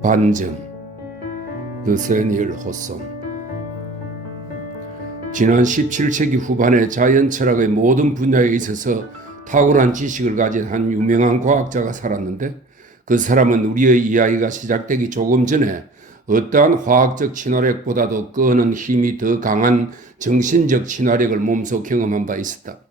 반증, 드세니엘 호손. 지난 17세기 후반에 자연 철학의 모든 분야에 있어서 탁월한 지식을 가진 한 유명한 과학자가 살았는데, 그 사람은 우리의 이야기가 시작되기 조금 전에 어떠한 화학적 친화력보다도 끄는 힘이 더 강한 정신적 친화력을 몸소 경험한 바 있었다.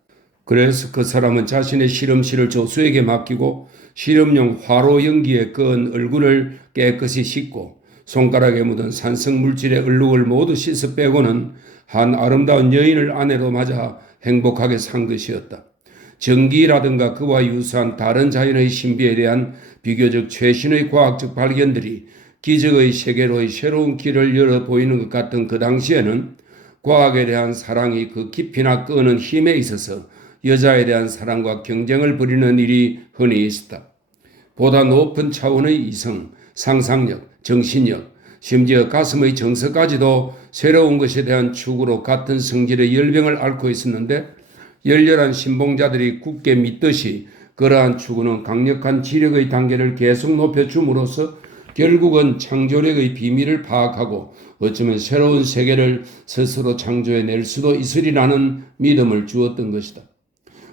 그래서 그 사람은 자신의 실험실을 조수에게 맡기고 실험용 화로 연기에 끄은 얼굴을 깨끗이 씻고 손가락에 묻은 산성물질의 얼룩을 모두 씻어 빼고는 한 아름다운 여인을 아내로 맞아 행복하게 산 것이었다. 전기라든가 그와 유사한 다른 자연의 신비에 대한 비교적 최신의 과학적 발견들이 기적의 세계로의 새로운 길을 열어 보이는 것 같던 그 당시에는 과학에 대한 사랑이 그 깊이나 끄는 힘에 있어서 여자에 대한 사랑과 경쟁을 벌이는 일이 흔히 있었다. 보다 높은 차원의 이성, 상상력, 정신력, 심지어 가슴의 정서까지도 새로운 것에 대한 추구로 같은 성질의 열병을 앓고 있었는데, 열렬한 신봉자들이 굳게 믿듯이 그러한 추구는 강력한 지력의 단계를 계속 높여줌으로써 결국은 창조력의 비밀을 파악하고 어쩌면 새로운 세계를 스스로 창조해낼 수도 있으리라는 믿음을 주었던 것이다.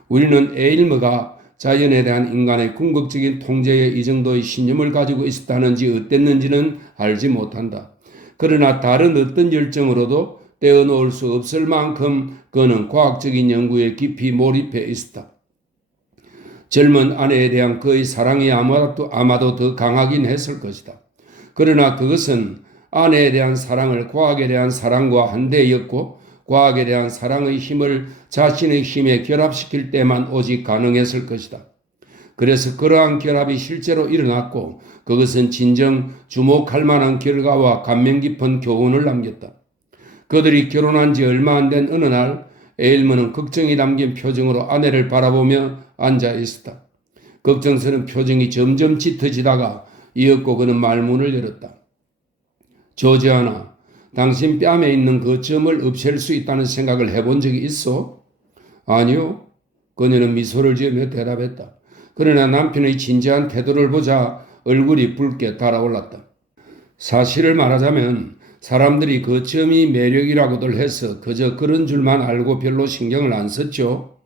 우리는 에일머가 자연에 대한 인간의 궁극적인 통제에 이 정도의 신념을 가지고 있었다는지 어땠는지는 알지 못한다. 그러나 다른 어떤 열정으로도 떼어놓을 수 없을 만큼 그는 과학적인 연구에 깊이 몰입해 있었다. 젊은 아내에 대한 그의 사랑이 아마도 더 강하긴 했을 것이다. 그러나 그것은 아내에 대한 사랑을 과학에 대한 사랑과 한대였고, 과학에 대한 사랑의 힘을 자신의 힘에 결합시킬 때만 오직 가능했을 것이다. 그래서 그러한 결합이 실제로 일어났고, 그것은 진정 주목할 만한 결과와 감명 깊은 교훈을 남겼다. 그들이 결혼한 지 얼마 안 된 어느 날, 에일머는 걱정이 담긴 표정으로 아내를 바라보며 앉아 있었다. 걱정스러운 표정이 점점 짙어지다가 이윽고 그는 말문을 열었다. 조지아나, 당신 뺨에 있는 그 점을 없앨 수 있다는 생각을 해본 적이 있어? 아니요. 그녀는 미소를 지으며 대답했다. 그러나 남편의 진지한 태도를 보자 얼굴이 붉게 달아올랐다. 사실을 말하자면 사람들이 그 점이 매력이라고들 해서 그저 그런 줄만 알고 별로 신경을 안 썼죠.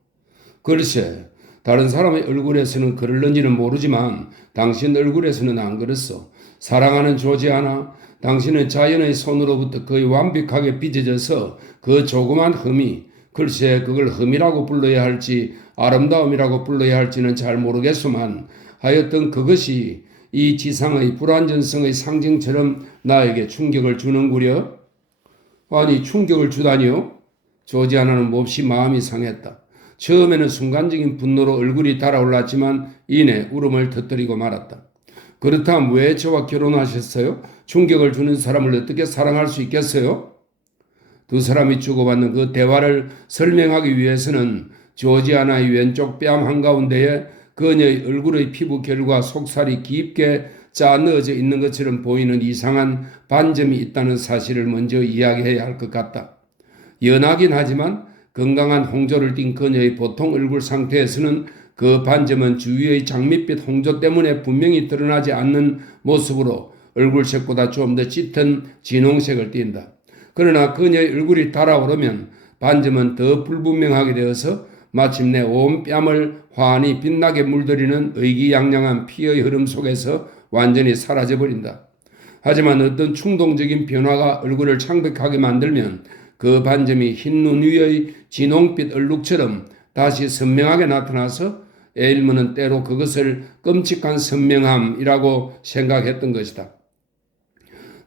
글쎄, 다른 사람의 얼굴에서는 그럴는지는 모르지만 당신 얼굴에서는 안 그랬어. 사랑하는 조지아나, 당신은 자연의 손으로부터 거의 완벽하게 빚어져서 그 조그만 흠이, 글쎄 그걸 흠이라고 불러야 할지 아름다움이라고 불러야 할지는 잘 모르겠소만, 하여튼 그것이 이 지상의 불완전성의 상징처럼 나에게 충격을 주는구려. 아니, 충격을 주다니요? 조지아나는 몹시 마음이 상했다. 처음에는 순간적인 분노로 얼굴이 달아올랐지만 이내 울음을 터뜨리고 말았다. 그렇다면 왜 저와 결혼하셨어요? 충격을 주는 사람을 어떻게 사랑할 수 있겠어요? 두 사람이 주고받는 그 대화를 설명하기 위해서는 조지아나의 왼쪽 뺨 한가운데에 그녀의 얼굴의 피부 결과 속살이 깊게 짜 넣어져 있는 것처럼 보이는 이상한 반점이 있다는 사실을 먼저 이야기해야 할 것 같다. 연하긴 하지만 건강한 홍조를 띤 그녀의 보통 얼굴 상태에서는 그 반점은 주위의 장밋빛 홍조 때문에 분명히 드러나지 않는 모습으로 얼굴색보다 좀 더 짙은 진홍색을 띈다. 그러나 그녀의 얼굴이 달아오르면 반점은 더 불분명하게 되어서 마침내 온 뺨을 환히 빛나게 물들이는 의기양양한 피의 흐름 속에서 완전히 사라져버린다. 하지만 어떤 충동적인 변화가 얼굴을 창백하게 만들면 그 반점이 흰 눈 위의 진홍빛 얼룩처럼 다시 선명하게 나타나서 에일머는 때로 그것을 끔찍한 선명함이라고 생각했던 것이다.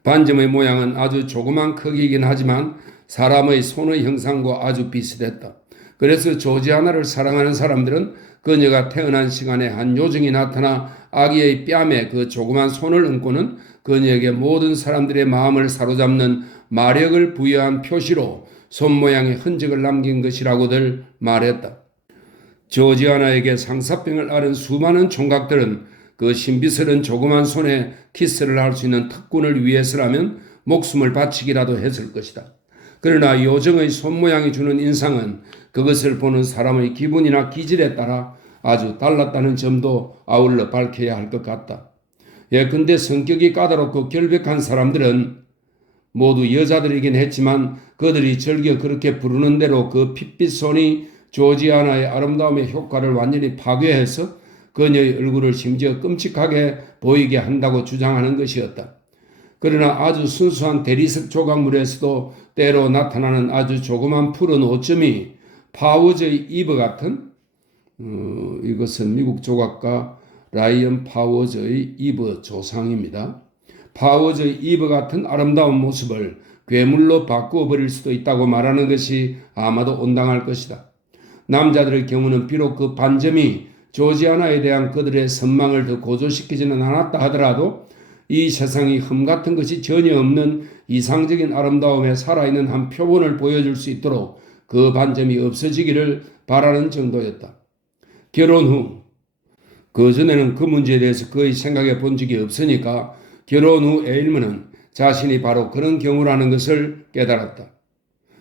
반점의 모양은 아주 조그만 크기이긴 하지만 사람의 손의 형상과 아주 비슷했다. 그래서 조지아나를 사랑하는 사람들은 그녀가 태어난 시간에 한 요정이 나타나 아기의 뺨에 그 조그만 손을 얹고는 그녀에게 모든 사람들의 마음을 사로잡는 마력을 부여한 표시로 손모양의 흔적을 남긴 것이라고들 말했다. 조지아나에게 상사병을 앓은 수많은 총각들은 그 신비스러운 조그만 손에 키스를 할 수 있는 특권을 위해서라면 목숨을 바치기라도 했을 것이다. 그러나 요정의 손모양이 주는 인상은 그것을 보는 사람의 기분이나 기질에 따라 아주 달랐다는 점도 아울러 밝혀야 할 것 같다. 예컨대 성격이 까다롭고 결백한 사람들은 모두 여자들이긴 했지만 그들이 즐겨 그렇게 부르는 대로 그 핏빛 손이 조지아나의 아름다움의 효과를 완전히 파괴해서 그녀의 얼굴을 심지어 끔찍하게 보이게 한다고 주장하는 것이었다. 그러나 아주 순수한 대리석 조각물에서도 때로 나타나는 아주 조그만 푸른 오점이 파워저의 이브 같은 이것은 미국 조각가 라이언 파워저의 이브 조상입니다. 파워저의 이브 같은 아름다운 모습을 괴물로 바꾸어 버릴 수도 있다고 말하는 것이 아마도 온당할 것이다. 남자들의 경우는 비록 그 반점이 조지아나에 대한 그들의 선망을 더 고조시키지는 않았다 하더라도 이 세상이 흠 같은 것이 전혀 없는 이상적인 아름다움에 살아있는 한 표본을 보여줄 수 있도록 그 반점이 없어지기를 바라는 정도였다. 결혼 후, 그전에는 그 문제에 대해서 거의 생각해 본 적이 없으니까 결혼 후 에일먼은 자신이 바로 그런 경우라는 것을 깨달았다.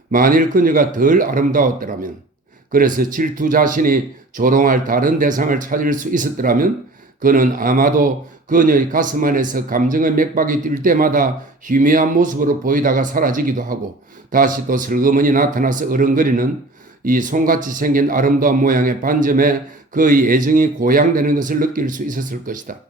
만일 그녀가 덜 아름다웠더라면, 그래서 질투 자신이 조롱할 다른 대상을 찾을 수 있었더라면 그는 아마도 그녀의 가슴 안에서 감정의 맥박이 뛸 때마다 희미한 모습으로 보이다가 사라지기도 하고 다시 또 슬그머니 나타나서 어른거리는 이 손같이 생긴 아름다운 모양의 반점에 그의 애정이 고양되는 것을 느낄 수 있었을 것이다.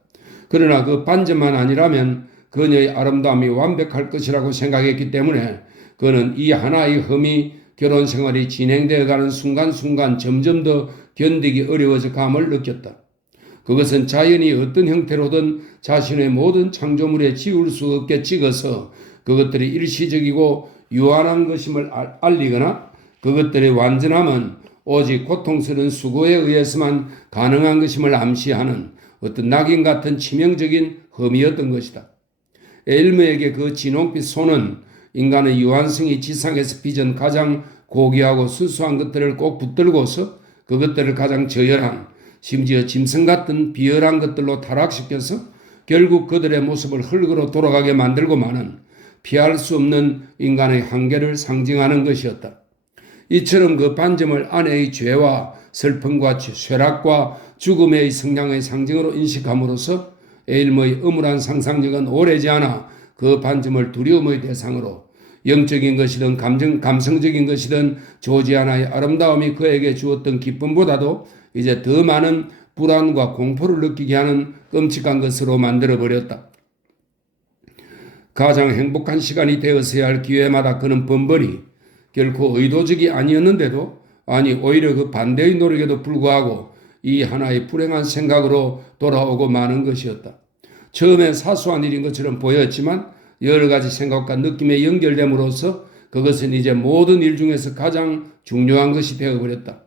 그러나 그 반점만 아니라면 그녀의 아름다움이 완벽할 것이라고 생각했기 때문에 그는 이 하나의 흠이 결혼 생활이 진행되어가는 순간순간 점점 더 견디기 어려워져 감을 느꼈다. 그것은 자연이 어떤 형태로든 자신의 모든 창조물에 지울 수 없게 찍어서 그것들이 일시적이고 유한한 것임을 알리거나 그것들의 완전함은 오직 고통스러운 수고에 의해서만 가능한 것임을 암시하는 어떤 낙인 같은 치명적인 흠이었던 것이다. 에일머에게 그 진홍빛 손은 인간의 유한성이 지상에서 빚은 가장 고귀하고 순수한 것들을 꼭 붙들고서 그것들을 가장 저열한 심지어 짐승 같은 비열한 것들로 타락시켜서 결국 그들의 모습을 흙으로 돌아가게 만들고 마는 피할 수 없는 인간의 한계를 상징하는 것이었다. 이처럼 그 반점을 아내의 죄와 슬픔과 쇠락과 죽음의 성량의 상징으로 인식함으로써 에일머의 음울한 상상력은 오래지 않아 그 반점을 두려움의 대상으로 영적인 것이든 감성적인 것이든 조지아나의 아름다움이 그에게 주었던 기쁨보다도 이제 더 많은 불안과 공포를 느끼게 하는 끔찍한 것으로 만들어버렸다. 가장 행복한 시간이 되었어야 할 기회마다 그는 번번이 결코 의도적이 아니었는데도 아니 오히려 그 반대의 노력에도 불구하고 이 하나의 불행한 생각으로 돌아오고 마는 것이었다. 처음엔 사소한 일인 것처럼 보였지만 여러 가지 생각과 느낌에 연결됨으로써 그것은 이제 모든 일 중에서 가장 중요한 것이 되어버렸다.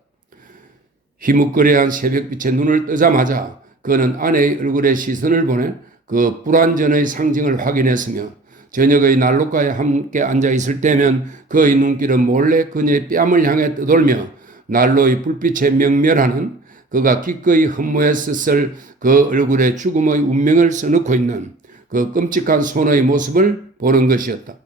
희뭇거려한 새벽빛에 눈을 뜨자마자 그는 아내의 얼굴에 시선을 보내 그 불완전의 상징을 확인했으며 저녁의 난로가에 함께 앉아있을 때면 그의 눈길은 몰래 그녀의 뺨을 향해 떠돌며 난로의 불빛에 명멸하는 그가 기꺼이 흠모했었을 그 얼굴에 죽음의 운명을 써놓고 있는 그 끔찍한 손의 모습을 보는 것이었다.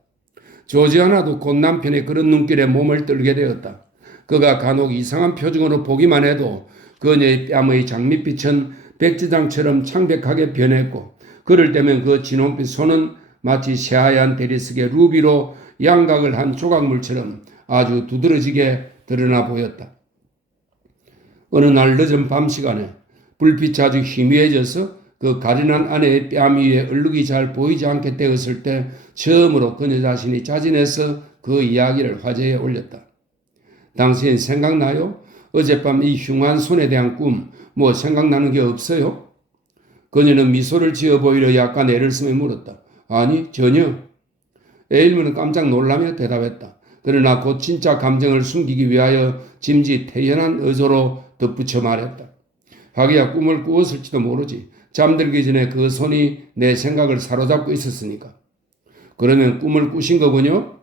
조지아나도 곧 남편의 그런 눈길에 몸을 떨게 되었다. 그가 간혹 이상한 표정으로 보기만 해도 그녀의 뺨의 장밋빛은 백지장처럼 창백하게 변했고 그럴 때면 그 진홍빛 손은 마치 새하얀 대리석의 루비로 양각을 한 조각물처럼 아주 두드러지게 드러나 보였다. 어느 날 늦은 밤 시간에 불빛이 아주 희미해져서 그 가련한 아내의 뺨 위에 얼룩이 잘 보이지 않게 되었을 때 처음으로 그녀 자신이 자진해서 그 이야기를 화제에 올렸다. 당신 생각나요? 어젯밤 이 흉한 손에 대한 꿈 뭐 생각나는 게 없어요? 그녀는 미소를 지어 보이려 약간 애를 쓰며 물었다. 아니 전혀. 에일먼은 깜짝 놀라며 대답했다. 그러나 곧 진짜 감정을 숨기기 위하여 짐짓태연한 어조로 덧붙여 말했다. 하기야 꿈을 꾸었을지도 모르지. 잠들기 전에 그 손이 내 생각을 사로잡고 있었으니까. 그러면 꿈을 꾸신 거군요?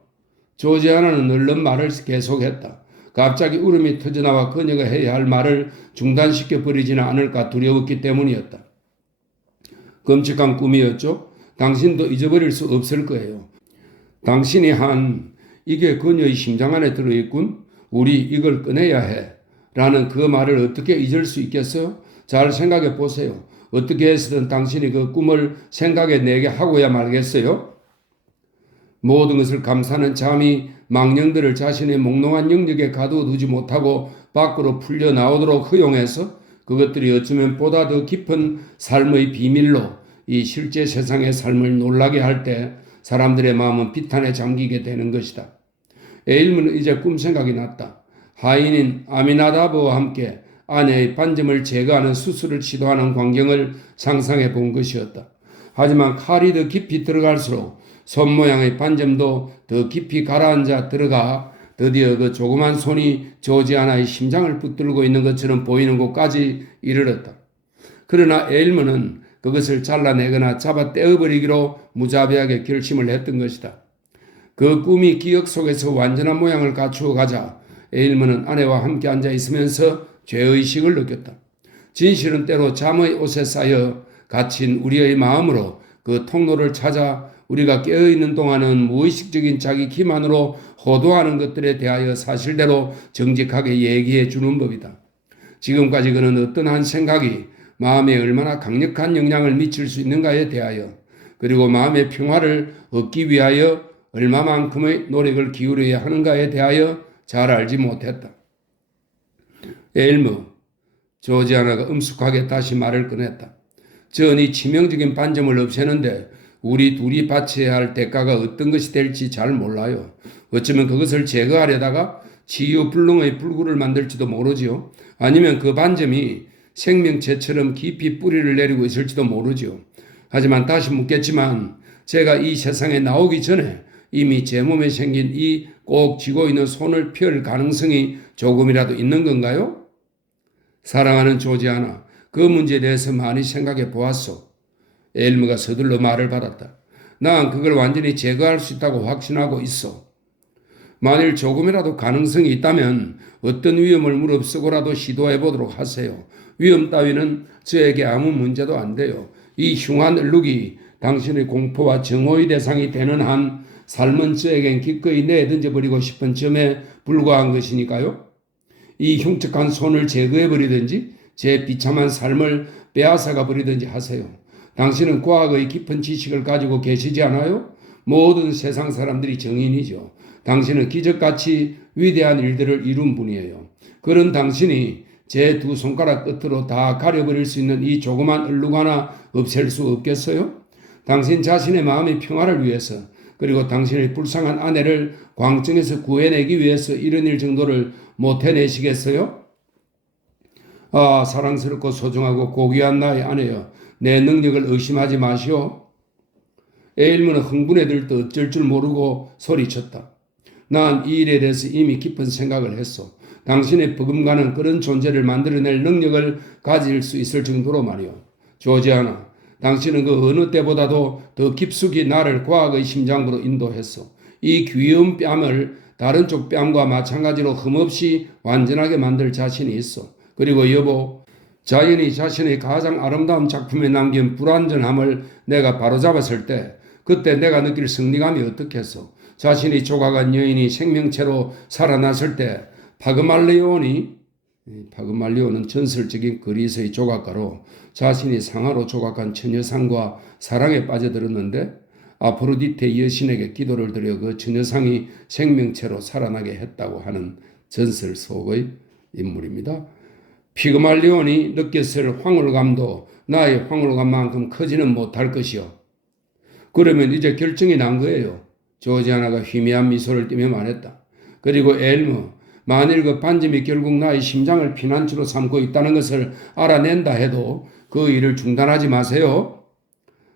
조지아나는 얼른 말을 계속했다. 갑자기 울음이 터져나와 그녀가 해야 할 말을 중단시켜 버리지는 않을까 두려웠기 때문이었다. 끔찍한 꿈이었죠? 당신도 잊어버릴 수 없을 거예요. 당신이 한 이게 그녀의 심장 안에 들어있군. 우리 이걸 꺼내야 해. 라는 그 말을 어떻게 잊을 수 있겠어요? 잘 생각해 보세요. 어떻게 해서든 당신이 그 꿈을 생각해내게 하고야 말겠어요? 모든 것을 감사하는 잠이 망령들을 자신의 몽롱한 영역에 가둬두지 못하고 밖으로 풀려 나오도록 허용해서 그것들이 어쩌면 보다 더 깊은 삶의 비밀로 이 실제 세상의 삶을 놀라게 할 때 사람들의 마음은 비탄에 잠기게 되는 것이다. 에일문은 이제 꿈 생각이 났다. 하인인 아미나다브와 함께 아내의 반점을 제거하는 수술을 시도하는 광경을 상상해 본 것이었다. 하지만 칼이 더 깊이 들어갈수록 손 모양의 반점도 더 깊이 가라앉아 들어가 드디어 그 조그만 손이 조지아나의 심장을 붙들고 있는 것처럼 보이는 곳까지 이르렀다. 그러나 에일문은 그것을 잘라내거나 잡아 떼어버리기로 무자비하게 결심을 했던 것이다. 그 꿈이 기억 속에서 완전한 모양을 갖추어 가자 에일문은 아내와 함께 앉아 있으면서 죄의식을 느꼈다. 진실은 때로 잠의 옷에 쌓여 갇힌 우리의 마음으로 그 통로를 찾아 우리가 깨어있는 동안은 무의식적인 자기 기만으로 호도하는 것들에 대하여 사실대로 정직하게 얘기해 주는 법이다. 지금까지 그는 어떤 한 생각이 마음에 얼마나 강력한 영향을 미칠 수 있는가에 대하여 그리고 마음의 평화를 얻기 위하여 얼마만큼의 노력을 기울여야 하는가에 대하여 잘 알지 못했다. 에일무, 조지아나가 엄숙하게 다시 말을 꺼냈다. 전이 치명적인 반점을 없애는데 우리 둘이 바쳐야 할 대가가 어떤 것이 될지 잘 몰라요. 어쩌면 그것을 제거하려다가 치유불능의 불구를 만들지도 모르지요. 아니면 그 반점이 생명체처럼 깊이 뿌리를 내리고 있을지도 모르지요. 하지만 다시 묻겠지만 제가 이 세상에 나오기 전에 이미 제 몸에 생긴 이 꼭 쥐고 있는 손을 펼 가능성이 조금이라도 있는 건가요? 사랑하는 조지아나, 그 문제에 대해서 많이 생각해 보았소. 에일무가 서둘러 말을 받았다. 난 그걸 완전히 제거할 수 있다고 확신하고 있어. 만일 조금이라도 가능성이 있다면 어떤 위험을 무릅쓰고라도 시도해 보도록 하세요. 위험 따위는 저에게 아무 문제도 안 돼요. 이 흉한 얼룩이 당신의 공포와 정오의 대상이 되는 한 삶은 저에겐 기꺼이 내던져버리고 싶은 점에 불과한 것이니까요. 이 흉측한 손을 제거해버리든지 제 비참한 삶을 빼앗아가 버리든지 하세요. 당신은 과학의 깊은 지식을 가지고 계시지 않아요? 모든 세상 사람들이 정인이죠. 당신은 기적같이 위대한 일들을 이룬 분이에요. 그런 당신이 제 두 손가락 끝으로 다 가려버릴 수 있는 이 조그만 얼룩 하나 없앨 수 없겠어요? 당신 자신의 마음의 평화를 위해서 그리고 당신의 불쌍한 아내를 광증에서 구해내기 위해서 이런 일 정도를 못 해내시겠어요? 아, 사랑스럽고 소중하고 고귀한 나의 아내여, 내 능력을 의심하지 마시오. 에일문은 흥분에 들떠 어쩔 줄 모르고 소리쳤다. 난 이 일에 대해서 이미 깊은 생각을 했어. 당신의 버금가는 그런 존재를 만들어낼 능력을 가질 수 있을 정도로 말이오. 조지아나, 당신은 그 어느 때보다도 더 깊숙이 나를 과학의 심장부로 인도했어. 이 귀여운 뺨을 다른 쪽 뺨과 마찬가지로 흠없이 완전하게 만들 자신이 있어. 그리고 여보, 자연이 자신의 가장 아름다운 작품에 남긴 불완전함을 내가 바로잡았을 때 그때 내가 느낄 승리감이 어떻겠어. 자신이 조각한 여인이 생명체로 살아났을 때 파그말리오는 전설적인 그리스의 조각가로 자신이 상하로 조각한 처녀상과 사랑에 빠져들었는데 아프로디테 여신에게 기도를 드려 그 처녀상이 생명체로 살아나게 했다고 하는 전설 속의 인물입니다. 피그말리온이 느꼈을 황홀감도 나의 황홀감만큼 크지는 못할 것이요. 그러면 이제 결정이 난 거예요. 조지아나가 희미한 미소를 띠며 말했다. 그리고 엘무, 만일 그 반점이 결국 나의 심장을 피난처로 삼고 있다는 것을 알아낸다 해도 그 일을 중단하지 마세요.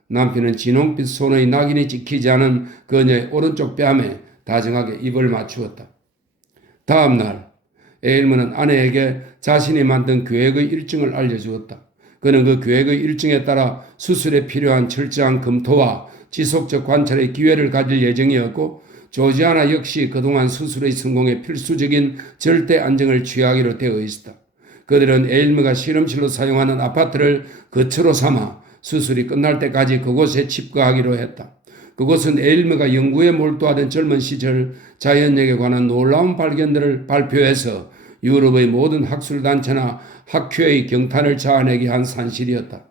남편은 진홍빛 손의 낙인이 찍히지 않은 그녀의 오른쪽 뺨에 다정하게 입을 맞추었다. 다음 날 에일문은 아내에게 자신이 만든 계획의 일정을 알려주었다. 그는 그 계획의 일정에 따라 수술에 필요한 철저한 검토와 지속적 관찰의 기회를 가질 예정이었고 조지아나 역시 그동안 수술의 성공에 필수적인 절대 안정을 취하기로 되어 있었다. 그들은 에일무가 실험실로 사용하는 아파트를 거처로 삼아 수술이 끝날 때까지 그곳에 집거하기로 했다. 그곳은 에일무가 연구에 몰두하던 젊은 시절 자연력에 관한 놀라운 발견들을 발표해서 유럽의 모든 학술단체나 학회의 경탄을 자아내게 한 산실이었다.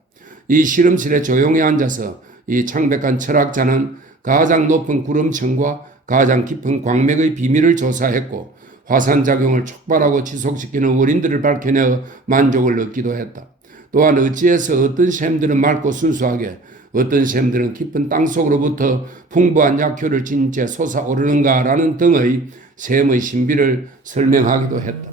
이 실험실에 조용히 앉아서 이 창백한 철학자는 가장 높은 구름층과 가장 깊은 광맥의 비밀을 조사했고 화산작용을 촉발하고 지속시키는 원인들을 밝혀내어 만족을 얻기도 했다. 또한 어찌해서 어떤 샘들은 맑고 순수하게 어떤 샘들은 깊은 땅속으로부터 풍부한 약효를 지닌 채 솟아오르는가라는 등의 샘의 신비를 설명하기도 했다.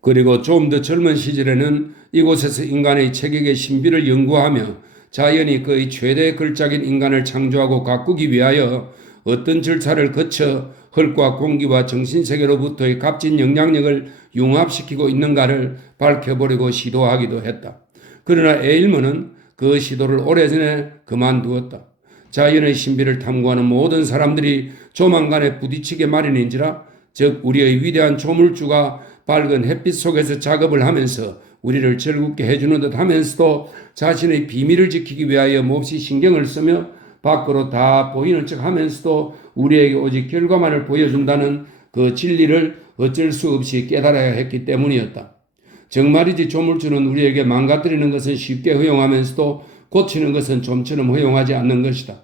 그리고 좀 더 젊은 시절에는 이곳에서 인간의 체격의 신비를 연구하며 자연이 그의 최대 걸작인 인간을 창조하고 가꾸기 위하여 어떤 절차를 거쳐 흙과 공기와 정신세계로부터의 값진 영향력을 융합시키고 있는가를 밝혀보려고 시도하기도 했다. 그러나 에일먼은 그 시도를 오래전에 그만두었다. 자연의 신비를 탐구하는 모든 사람들이 조만간에 부딪히게 마련인지라, 즉 우리의 위대한 조물주가 밝은 햇빛 속에서 작업을 하면서 우리를 즐겁게 해주는 듯 하면서도 자신의 비밀을 지키기 위하여 몹시 신경을 쓰며 밖으로 다 보이는 척 하면서도 우리에게 오직 결과만을 보여준다는 그 진리를 어쩔 수 없이 깨달아야 했기 때문이었다. 정말이지 조물주는 우리에게 망가뜨리는 것은 쉽게 허용하면서도 고치는 것은 좀처럼 허용하지 않는 것이다.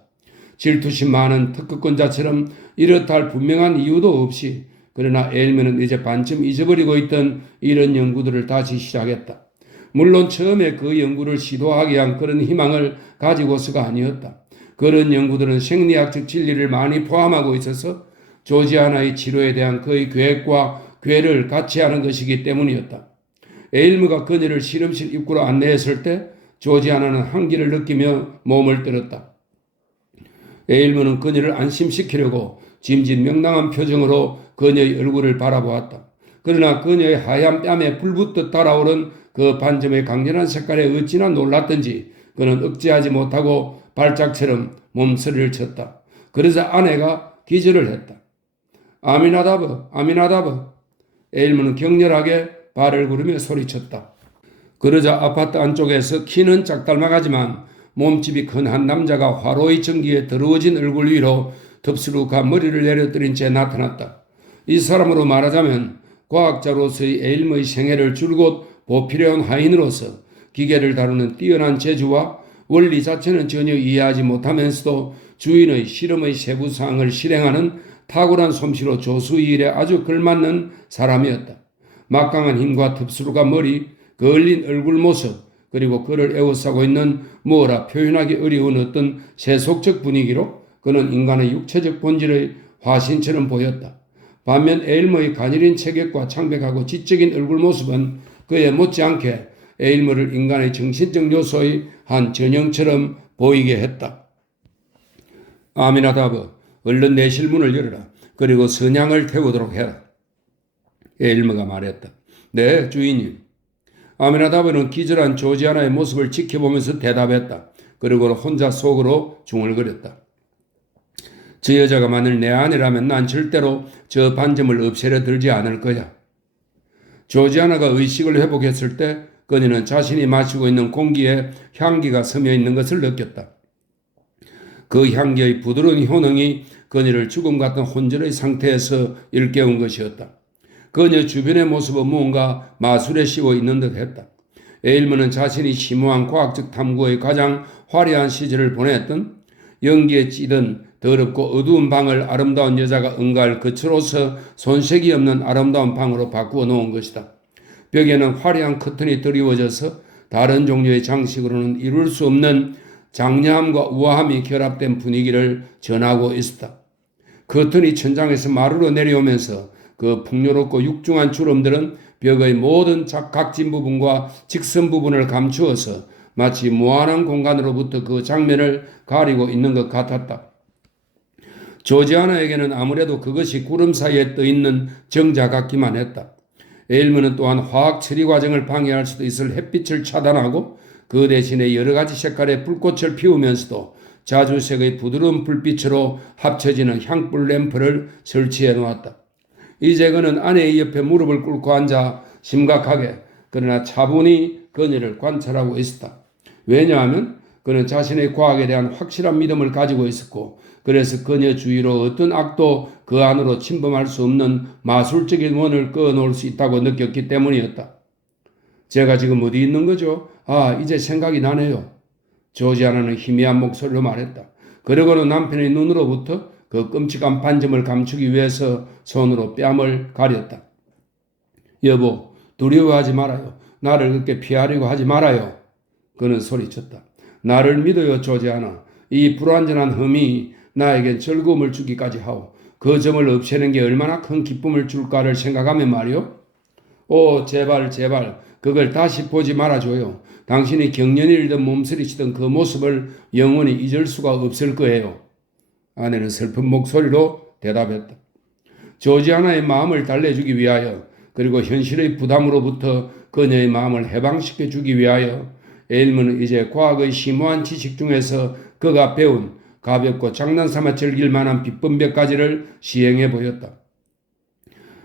질투심 많은 특허권자처럼 이렇다 할 분명한 이유도 없이, 그러나 에일먼은 이제 반쯤 잊어버리고 있던 이런 연구들을 다시 시작했다. 물론 처음에 그 연구를 시도하기 위한 그런 희망을 가지고서가 아니었다. 그런 연구들은 생리학적 진리를 많이 포함하고 있어서 조지아나의 치료에 대한 그의 계획과 궤를 같이 하는 것이기 때문이었다. 에일머가 그녀를 실험실 입구로 안내했을 때 조지아나는 한기를 느끼며 몸을 떨었다. 에일머는 그녀를 안심시키려고 짐짓명랑한 표정으로 그녀의 얼굴을 바라보았다. 그러나 그녀의 하얀 뺨에 불붙듯 달아오른 그 반점의 강렬한 색깔에 어찌나 놀랐던지 그는 억제하지 못하고 발작처럼 몸서리를 쳤다. 그래서 아내가 기절을 했다. 아미나다브, 아미나다브. 에일머는 격렬하게 발을 구르며 소리쳤다. 그러자 아파트 안쪽에서 키는 짝닮아가지만 몸집이 큰 한 남자가 화로의 전기에 더러워진 얼굴 위로 덥수룩한 머리를 내려뜨린 채 나타났다. 이 사람으로 말하자면 과학자로서의 에일머의 생애를 줄곧 보필해온 하인으로서 기계를 다루는 뛰어난 재주와 원리 자체는 전혀 이해하지 못하면서도 주인의 실험의 세부사항을 실행하는 탁월한 솜씨로 조수 이 일에 아주 걸맞는 사람이었다. 막강한 힘과 덥수룩한 머리, 거울린 얼굴 모습, 그리고 그를 에워싸고 있는 뭐라 표현하기 어려운 어떤 세속적 분위기로 그는 인간의 육체적 본질의 화신처럼 보였다. 반면 에일머의 가녀린 체격과 창백하고 지적인 얼굴 모습은 그에 못지않게 에일머를 인간의 정신적 요소의 한 전형처럼 보이게 했다. 아미나다브, 얼른 내 실문을 열어라. 그리고 선양을 태우도록 해라. 에일머가 말했다. 네, 주인님. 아미나다브는 기절한 조지아나의 모습을 지켜보면서 대답했다. 그리고 혼자 속으로 중얼거렸다. 저 여자가 만일 내 아내라면 난 절대로 저 반점을 없애려 들지 않을 거야. 조지아나가 의식을 회복했을 때 그녀는 자신이 마시고 있는 공기에 향기가 스며 있는 것을 느꼈다. 그 향기의 부드러운 효능이 그녀를 죽음 같은 혼절의 상태에서 일깨운 것이었다. 그녀 주변의 모습은 무언가 마술에 씌워 있는 듯 했다. 에일머는 자신이 심오한 과학적 탐구의 가장 화려한 시절을 보냈던 연기에 찌든 더럽고 어두운 방을 아름다운 여자가 응가할 거처로서 손색이 없는 아름다운 방으로 바꾸어 놓은 것이다. 벽에는 화려한 커튼이 드리워져서 다른 종류의 장식으로는 이룰 수 없는 장려함과 우아함이 결합된 분위기를 전하고 있었다. 커튼이 천장에서 마루로 내려오면서 그 풍요롭고 육중한 주름들은 벽의 모든 각진 부분과 직선 부분을 감추어서 마치 무한한 공간으로부터 그 장면을 가리고 있는 것 같았다. 조지아나에게는 아무래도 그것이 구름 사이에 떠있는 정자 같기만 했다. 에일머는 또한 화학 처리 과정을 방해할 수도 있을 햇빛을 차단하고 그 대신에 여러 가지 색깔의 불꽃을 피우면서도 자주색의 부드러운 불빛으로 합쳐지는 향불 램프를 설치해 놓았다. 이제 그는 아내의 옆에 무릎을 꿇고 앉아 심각하게 그러나 차분히 그녀를 관찰하고 있었다. 왜냐하면 그는 자신의 과학에 대한 확실한 믿음을 가지고 있었고 그래서 그녀 주위로 어떤 악도 그 안으로 침범할 수 없는 마술적인 원을 그어놓을 수 있다고 느꼈기 때문이었다. 제가 지금 어디 있는 거죠? 아, 이제 생각이 나네요. 조지아나는 희미한 목소리로 말했다. 그러고는 남편의 눈으로부터 그 끔찍한 반점을 감추기 위해서 손으로 뺨을 가렸다. 여보, 두려워하지 말아요. 나를 그렇게 피하려고 하지 말아요. 그는 소리쳤다. 나를 믿어요, 조지아나. 이 불완전한 흠이 나에겐 즐거움을 주기까지 하오. 그 점을 없애는 게 얼마나 큰 기쁨을 줄까를 생각하면 말이요. 오, 제발, 그걸 다시 보지 말아줘요. 당신이 경련일든 몸서리치던 그 모습을 영원히 잊을 수가 없을 거예요. 아내는 슬픈 목소리로 대답했다. 조지아나의 마음을 달래주기 위하여, 그리고 현실의 부담으로부터 그녀의 마음을 해방시켜 주기 위하여 에일먼은 이제 과학의 심오한 지식 중에서 그가 배운 가볍고 장난삼아 즐길 만한 비법 몇 가지를 시행해 보였다.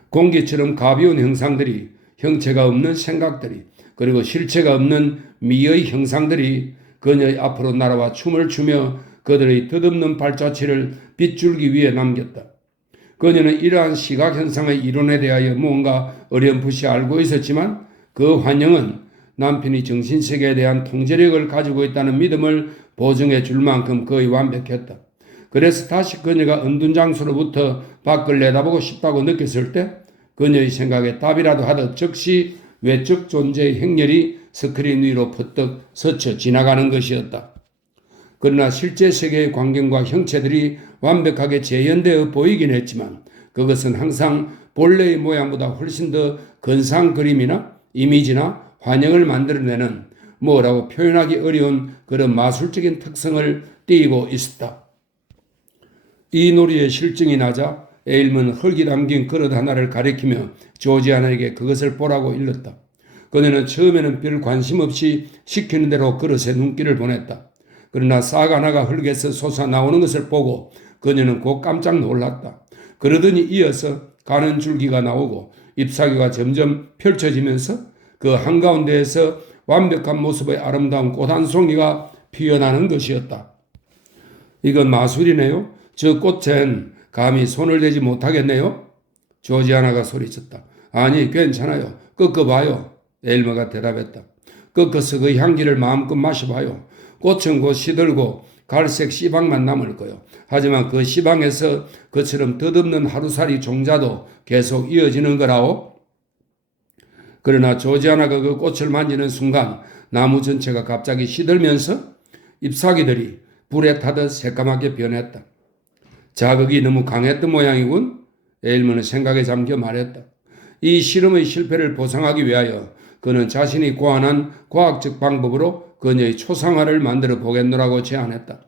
공기처럼 가벼운 형상들이, 형체가 없는 생각들이, 그리고 실체가 없는 미의 형상들이 그녀의 앞으로 날아와 춤을 추며 그들의 덧없는 발자취를 빗줄기 위해 남겼다. 그녀는 이러한 시각현상의 이론에 대하여 뭔가 어렴풋이 알고 있었지만 그 환영은 남편이 정신세계에 대한 통제력을 가지고 있다는 믿음을 보증해 줄 만큼 거의 완벽했다. 그래서 다시 그녀가 은둔 장소로부터 밖을 내다보고 싶다고 느꼈을 때 그녀의 생각에 답이라도 하듯 즉시 외적 존재의 행렬이 스크린 위로 퍼뜩 스쳐 지나가는 것이었다. 그러나 실제 세계의 광경과 형체들이 완벽하게 재현되어 보이긴 했지만 그것은 항상 본래의 모양보다 훨씬 더 근사한 그림이나 이미지나 환영을 만들어내는 뭐라고 표현하기 어려운 그런 마술적인 특성을 띠고 있었다. 이 놀이의 실증이 나자 에일먼은 흙이 담긴 그릇 하나를 가리키며 조지아나에게 그것을 보라고 일렀다. 그녀는 처음에는 별 관심 없이 시키는 대로 그릇에 눈길을 보냈다. 그러나 싹 하나가 흙에서 솟아나오는 것을 보고 그녀는 곧 깜짝 놀랐다. 그러더니 이어서 가는 줄기가 나오고 잎사귀가 점점 펼쳐지면서 그 한가운데에서 완벽한 모습의 아름다운 꽃 한 송이가 피어나는 것이었다. 이건 마술이네요. 저 꽃엔 감히 손을 대지 못하겠네요. 조지아나가 소리쳤다. 아니, 괜찮아요. 꺾어봐요. 에일머가 대답했다. 꺾어서 그 향기를 마음껏 마셔봐요. 꽃은 곧 시들고 갈색 씨방만 남을 거요. 하지만 그 씨방에서 그처럼 덧없는 하루살이 종자도 계속 이어지는 거라오. 그러나 조지아나가 그 꽃을 만지는 순간 나무 전체가 갑자기 시들면서 잎사귀들이 불에 타듯 새까맣게 변했다. 자극이 너무 강했던 모양이군. 에일먼은 생각에 잠겨 말했다. 이 실험의 실패를 보상하기 위하여 그는 자신이 고안한 과학적 방법으로 그녀의 초상화를 만들어 보겠노라고 제안했다.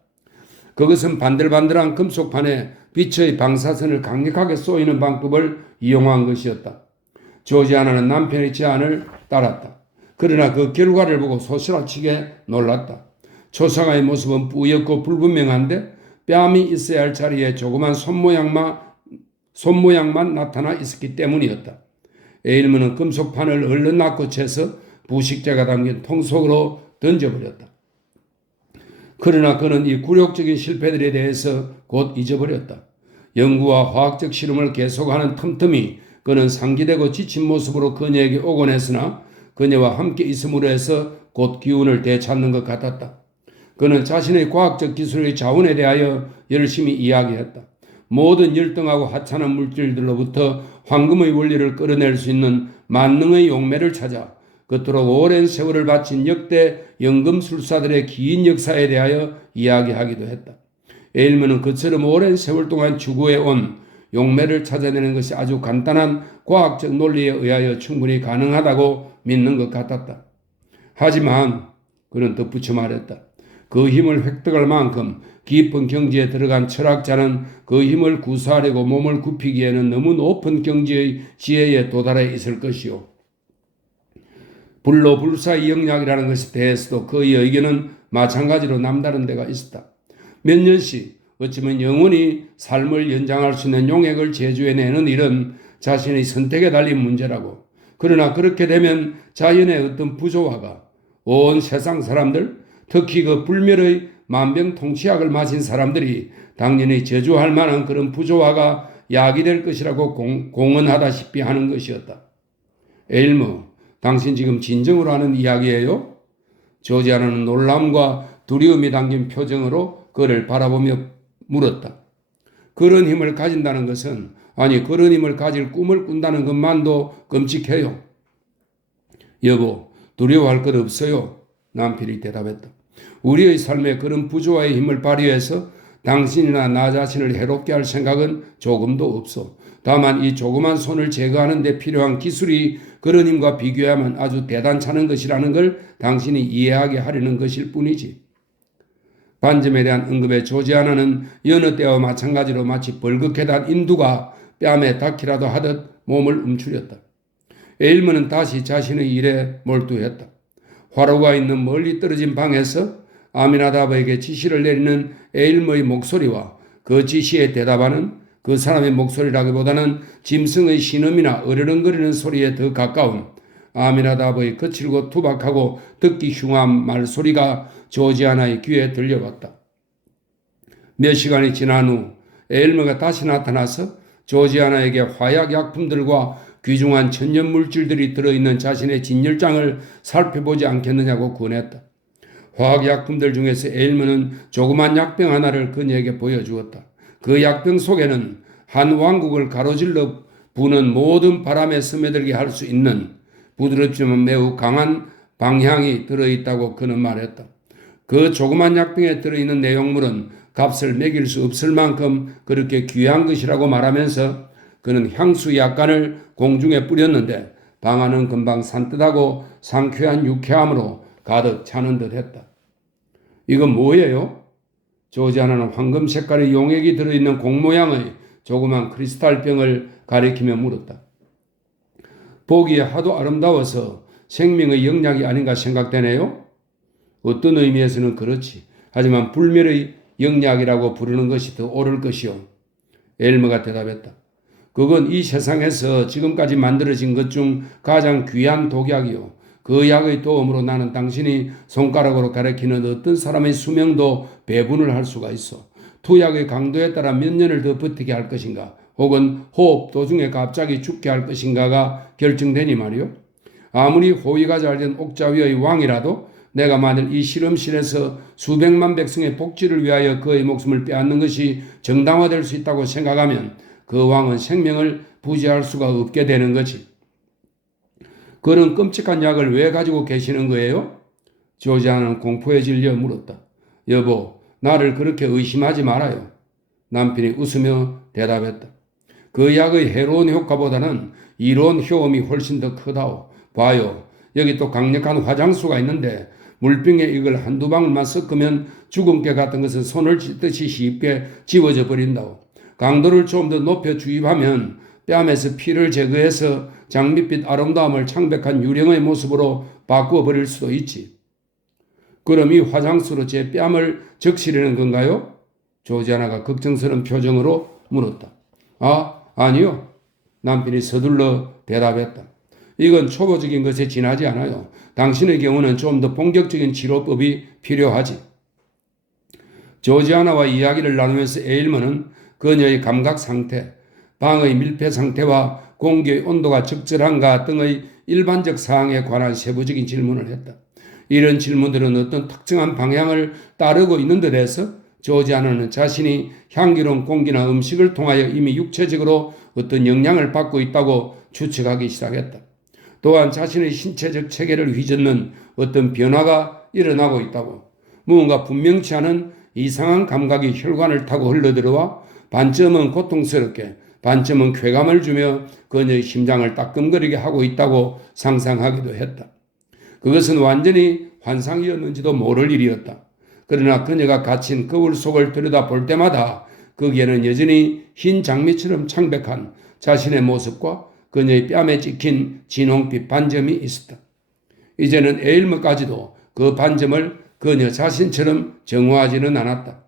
그것은 반들반들한 금속판에 빛의 방사선을 강력하게 쏘이는 방법을 이용한 것이었다. 조지아나는 남편의 제안을 따랐다. 그러나 그 결과를 보고 소스라치게 놀랐다. 초상화의 모습은 뿌옇고 불분명한데 뺨이 있어야 할 자리에 조그만 손모양만 나타나 있었기 때문이었다. 에일먼은 금속판을 얼른 낚고 채서 부식제가 담긴 통 속으로 던져버렸다. 그러나 그는 이 굴욕적인 실패들에 대해서 곧 잊어버렸다. 연구와 화학적 실험을 계속하는 틈틈이 그는 상기되고 지친 모습으로 그녀에게 오곤 했으나 그녀와 함께 있음으로 해서 곧 기운을 되찾는 것 같았다. 그는 자신의 과학적 기술의 자원에 대하여 열심히 이야기했다. 모든 열등하고 하찮은 물질들로부터 황금의 원리를 끌어낼 수 있는 만능의 용매를 찾아 그토록 오랜 세월을 바친 역대 연금술사들의 긴 역사에 대하여 이야기하기도 했다. 에일먼은 그처럼 오랜 세월 동안 추구해온 용매를 찾아내는 것이 아주 간단한 과학적 논리에 의하여 충분히 가능하다고 믿는 것 같았다. 하지만 그는 덧붙여 말했다. 그 힘을 획득할 만큼 깊은 경지에 들어간 철학자는 그 힘을 구사하려고 몸을 굽히기에는 너무 높은 경지의 지혜에 도달해 있을 것이요. 불로불사의 영역이라는 것에 대해서도 그의 의견은 마찬가지로 남다른 데가 있었다. 몇 년씩 어쩌면 영원히 삶을 연장할 수 있는 용액을 제조해내는 일은 자신의 선택에 달린 문제라고. 그러나 그렇게 되면 자연의 어떤 부조화가 온 세상 사람들, 특히 그 불멸의 만병통치약을 마신 사람들이 당연히 저주할 만한 그런 부조화가 약이 될 것이라고 공언하다시피 하는 것이었다. 에일머, 당신 지금 진정으로 하는 이야기예요? 조지아나는 놀람과 두려움이 담긴 표정으로 그를 바라보며 물었다. 그런 힘을 가진다는 것은, 아니 그런 힘을 가질 꿈을 꾼다는 것만도 끔찍해요. 여보, 두려워할 것 없어요. 남편이 대답했다. 우리의 삶에 그런 부조화의 힘을 발휘해서 당신이나 나 자신을 해롭게 할 생각은 조금도 없어. 다만 이 조그만 손을 제거하는 데 필요한 기술이 그런 힘과 비교하면 아주 대단찮은 것이라는 걸 당신이 이해하게 하려는 것일 뿐이지. 반점에 대한 언급에 조지아나는 여느 때와 마찬가지로 마치 벌겋게 인두가 뺨에 닿기라도 하듯 몸을 움츠렸다. 에일머는 다시 자신의 일에 몰두했다. 화로가 있는 멀리 떨어진 방에서 아미나답에게 지시를 내리는 에일머의 목소리와 그 지시에 대답하는 그 사람의 목소리라기보다는 짐승의 신음이나 으르렁거리는 소리에 더 가까운 아미나답의 거칠고 투박하고 듣기 흉한 말소리가 조지아나의 귀에 들려왔다. 몇 시간이 지난 후 에일머가 다시 나타나서 조지아나에게 화약 약품들과 귀중한 천연 물질들이 들어있는 자신의 진열장을 살펴보지 않겠느냐고 권했다. 화학약품들 중에서 에일머는 조그만 약병 하나를 그녀에게 보여주었다. 그 약병 속에는 한 왕국을 가로질러 부는 모든 바람에 스며들게 할 수 있는 부드럽지만 매우 강한 방향이 들어있다고 그는 말했다. 그 조그만 약병에 들어있는 내용물은 값을 매길 수 없을 만큼 그렇게 귀한 것이라고 말하면서 그는 향수 약간을 공중에 뿌렸는데 방 안은 금방 산뜻하고 상쾌한 유쾌함으로 가득 차는 듯 했다. 이건 뭐예요? 조지아나는 황금 색깔의 용액이 들어있는 공 모양의 조그만 크리스탈병을 가리키며 물었다. 보기에 하도 아름다워서 생명의 영약이 아닌가 생각되네요. 어떤 의미에서는 그렇지. 하지만 불멸의 영약이라고 부르는 것이 더 옳을 것이요. 엘머가 대답했다. 그건 이 세상에서 지금까지 만들어진 것 중 가장 귀한 독약이요. 그 약의 도움으로 나는 당신이 손가락으로 가리키는 어떤 사람의 수명도 배분을 할 수가 있어. 투약의 강도에 따라 몇 년을 더 버티게 할 것인가, 혹은 호흡 도중에 갑자기 죽게 할 것인가가 결정되니 말이요. 아무리 호의가 잘된 옥자위의 왕이라도 내가 만일 이 실험실에서 수백만 백성의 복지를 위하여 그의 목숨을 빼앗는 것이 정당화될 수 있다고 생각하면 그 왕은 생명을 부지할 수가 없게 되는 거지. 그런 끔찍한 약을 왜 가지고 계시는 거예요? 조지아는 공포에 질려 물었다. 여보, 나를 그렇게 의심하지 말아요. 남편이 웃으며 대답했다. 그 약의 해로운 효과보다는 이로운 효험이 훨씬 더 크다오. 봐요. 여기 또 강력한 화장수가 있는데 물병에 이걸 한두 방울만 섞으면 주근깨 같은 것은 손을 찢듯이 쉽게 지워져 버린다오. 강도를 좀 더 높여 주입하면 뺨에서 피를 제거해서 장밋빛 아름다움을 창백한 유령의 모습으로 바꾸어 버릴 수도 있지. 그럼 이 화장수로 제 뺨을 적시려는 건가요? 조지아나가 걱정스러운 표정으로 물었다. 아니요. 남편이 서둘러 대답했다. 이건 초보적인 것에 지나지 않아요. 당신의 경우는 좀 더 본격적인 치료법이 필요하지. 조지아나와 이야기를 나누면서 에일머는 그녀의 감각 상태, 방의 밀폐 상태와 공기의 온도가 적절한가 등의 일반적 사항에 관한 세부적인 질문을 했다. 이런 질문들은 어떤 특정한 방향을 따르고 있는 듯해서 조지아나는 자신이 향기로운 공기나 음식을 통하여 이미 육체적으로 어떤 영향을 받고 있다고 추측하기 시작했다. 또한 자신의 신체적 체계를 휘젓는 어떤 변화가 일어나고 있다고, 무언가 분명치 않은 이상한 감각이 혈관을 타고 흘러들어와 반쯤은 고통스럽게 반쯤은 쾌감을 주며 그녀의 심장을 따끔거리게 하고 있다고 상상하기도 했다. 그것은 완전히 환상이었는지도 모를 일이었다. 그러나 그녀가 갇힌 거울 속을 들여다볼 때마다 거기에는 여전히 흰 장미처럼 창백한 자신의 모습과 그녀의 뺨에 찍힌 진홍빛 반점이 있었다. 이제는 에일머까지도 그 반점을 그녀 자신처럼 정화하지는 않았다.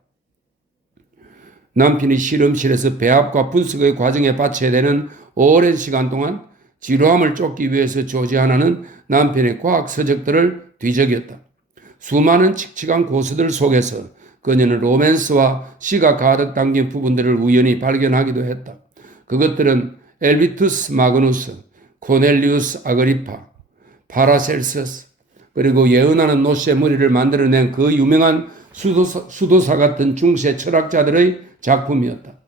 남편이 실험실에서 배합과 분석의 과정에 바쳐야 되는 오랜 시간 동안 지루함을 쫓기 위해서 조지아나는 남편의 과학 서적들을 뒤적였다. 수많은 칙칙한 고수들 속에서 그녀는 로맨스와 시가 가득 담긴 부분들을 우연히 발견하기도 했다. 그것들은 엘비투스 마그누스, 코넬리우스 아그리파, 파라셀서스, 그리고 예언하는 노씨의 머리를 만들어낸 그 유명한 수도사 같은 중세 철학자들의 작품이었다.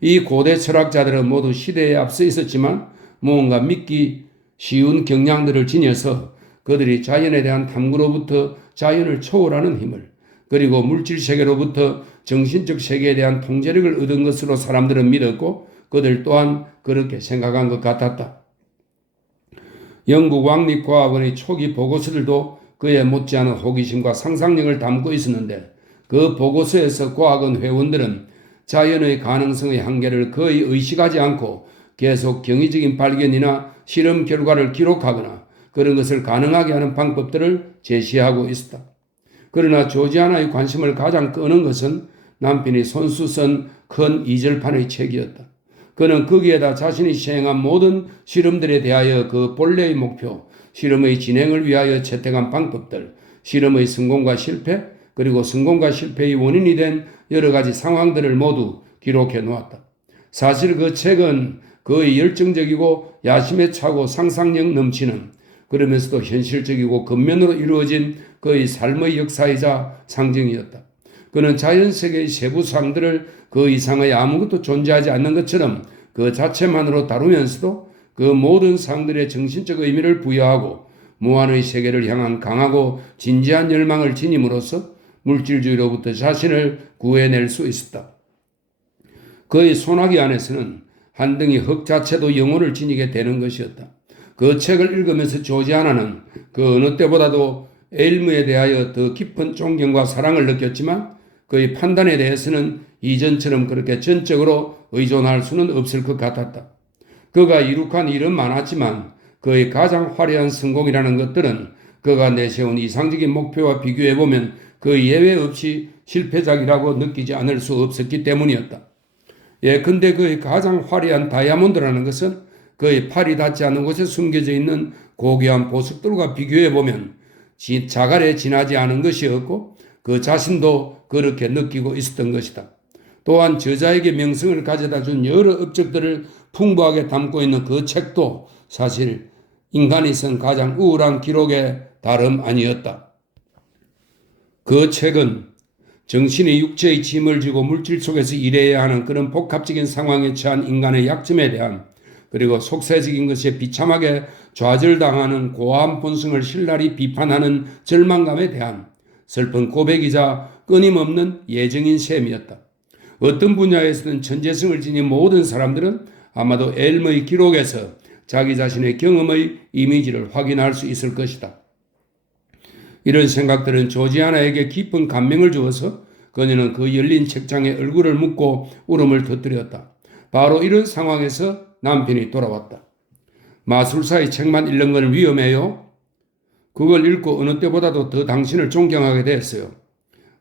이 고대 철학자들은 모두 시대에 앞서 있었지만 무언가 믿기 쉬운 경향들을 지녀서 그들이 자연에 대한 탐구로부터 자연을 초월하는 힘을, 그리고 물질 세계로부터 정신적 세계에 대한 통제력을 얻은 것으로 사람들은 믿었고 그들 또한 그렇게 생각한 것 같았다. 영국 왕립과학원의 초기 보고서들도 그에 못지않은 호기심과 상상력을 담고 있었는데 그 보고서에서 과학원 회원들은 자연의 가능성의 한계를 거의 의식하지 않고 계속 경이적인 발견이나 실험 결과를 기록하거나 그런 것을 가능하게 하는 방법들을 제시하고 있었다. 그러나 조지아나의 관심을 가장 끄는 것은 남편이 손수 쓴 큰 이절판의 책이었다. 그는 거기에다 자신이 시행한 모든 실험들에 대하여 그 본래의 목표, 실험의 진행을 위하여 채택한 방법들, 실험의 성공과 실패, 그리고 성공과 실패의 원인이 된 여러 가지 상황들을 모두 기록해 놓았다. 사실 그 책은 거의 열정적이고 야심에 차고 상상력 넘치는, 그러면서도 현실적이고 겉면으로 이루어진 그의 삶의 역사이자 상징이었다. 그는 자연세계의 세부 사항들을 그 이상의 아무것도 존재하지 않는 것처럼 그 자체만으로 다루면서도 그 모든 사항들의 정신적 의미를 부여하고 무한의 세계를 향한 강하고 진지한 열망을 지님으로써 물질주의로부터 자신을 구해낼 수 있었다. 그의 소나기 안에서는 한 덩이 흙 자체도 영혼을 지니게 되는 것이었다. 그 책을 읽으면서 조지아나는 그 어느 때보다도 에일무에 대하여 더 깊은 존경과 사랑을 느꼈지만 그의 판단에 대해서는 이전처럼 그렇게 전적으로 의존할 수는 없을 것 같았다. 그가 이룩한 일은 많았지만 그의 가장 화려한 성공이라는 것들은 그가 내세운 이상적인 목표와 비교해보면 그 예외 없이 실패작이라고 느끼지 않을 수 없었기 때문이었다. 근데 그의 가장 화려한 다이아몬드라는 것은 그의 팔이 닿지 않는 곳에 숨겨져 있는 고귀한 보석들과 비교해보면 자갈에 지나지 않은 것이었고 그 자신도 그렇게 느끼고 있었던 것이다. 또한 저자에게 명성을 가져다 준 여러 업적들을 풍부하게 담고 있는 그 책도 사실 인간이 쓴 가장 우울한 기록에 다름 아니었다. 그 책은 정신이 육체의 짐을 지고 물질 속에서 일해야 하는 그런 복합적인 상황에 처한 인간의 약점에 대한, 그리고 속세적인 것에 비참하게 좌절당하는 고아한 본성을 신랄히 비판하는 절망감에 대한 슬픈 고백이자 끊임없는 예정인 셈이었다. 어떤 분야에서는 천재성을 지닌 모든 사람들은 아마도 엘머의 기록에서 자기 자신의 경험의 이미지를 확인할 수 있을 것이다. 이런 생각들은 조지아나에게 깊은 감명을 주어서 그녀는 그 열린 책장에 얼굴을 묻고 울음을 터뜨렸다. 바로 이런 상황에서 남편이 돌아왔다. 마술사의 책만 읽는 건 위험해요? 그걸 읽고 어느 때보다도 더 당신을 존경하게 됐어요.